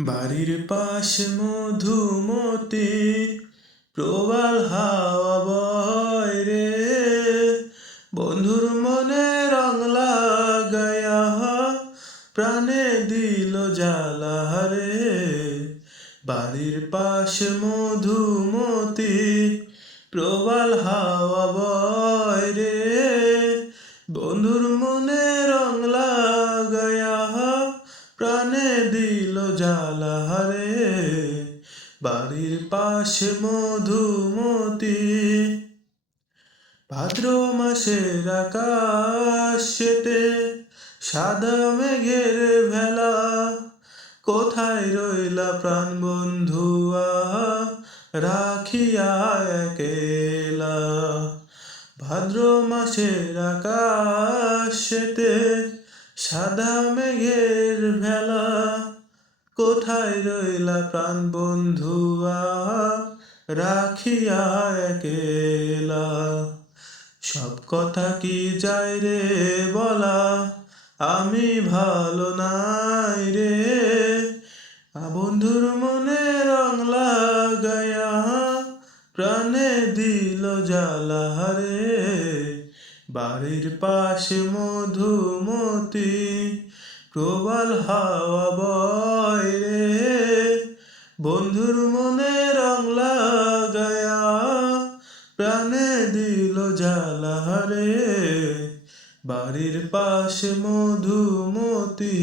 বাড়ির পাশে মধুমতি প্রবাল হাওয়া বয় রে, বন্ধুর মনে রং লাগায়া প্রাণে দিল জ্বালা রে। বাড়ির পাশে মধুমতি প্রবাল হাওয়া বয় রে, বন্ধুর মনে রং লাগায়া প্রাণে দিল জ্বালা রে। বাড়ির পাশে মধুমতি। ভাদ্র মাসের আকাশেতে সাদা মেঘের ভেলা, কোথায় রইলা প্রাণ বন্ধুয়া রাখিয়া একেলা। ভাদ্র মাসের আকাশেতে সাদা মেঘের ভেলা, কোথায় রইলা প্রাণ বন্ধুয়া রাখিয়া একেলা। সব কথা কি যায় রে বলা, আমি ভালো নাই রে। বন্ধুর মনে রং লাগায়া প্রাণে দিল জ্বালা রে। বাড়ির পাশে মধুমতি প্রবাল হাওয়া বয় রে, বন্ধুর মনে রং লাগায়া প্রাণে দিল জ্বালা রে। বাড়ির পাশে মধুমতি।